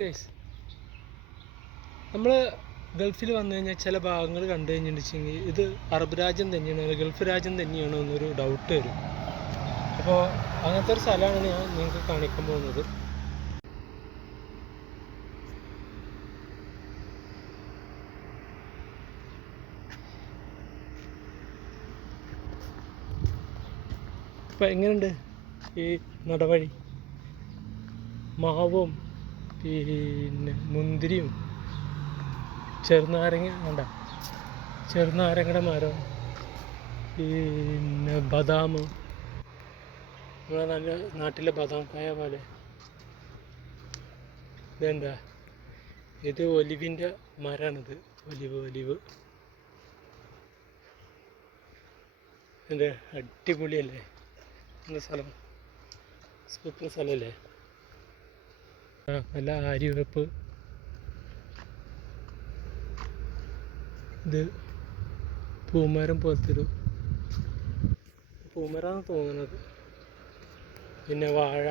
Guys, നമ്മൾ ഗൾഫിൽ വന്നു കഴിഞ്ഞാൽ ചില ഭാഗങ്ങൾ കണ്ടു കഴിഞ്ഞിട്ടുണ്ടെങ്കിൽ ഇത് അറബ് രാജ്യം തന്നെയാണോ അല്ലെങ്കിൽ ഗൾഫ് രാജ്യം തന്നെയാണോ എന്നൊരു ഡൗട്ട് വരും. അപ്പോൾ അങ്ങനത്തെ ഒരു സ്ഥലമാണ് ഞാൻ നിങ്ങൾക്ക് കാണിക്കാൻ പോകുന്നത്. ഇപ്പം എങ്ങനെയുണ്ട് ഈ നടവഴി? മാവും പിന്നെ മുന്തിരിയും ചെറുനാരങ്ങയുടെ മരം, പിന്നെ ബദാം, നമ്മളെ നല്ല നാട്ടിലെ ബദാം കായ പോലെ. ഇതെന്താ? ഇത് ഒലിവിൻ്റെ മരമാണിത്. ഒലിവ് എൻ്റെ അടിപൊളിയല്ലേ? എന്താ സ്ഥലം? സൂപ്പർ സ്ഥലമല്ലേ? നല്ല ആര്യവേപ്പ്. ഇത് പൂമരം പോലത്തൊരു പൂമരമാണ് തോന്നുന്നത്. പിന്നെ വാഴ,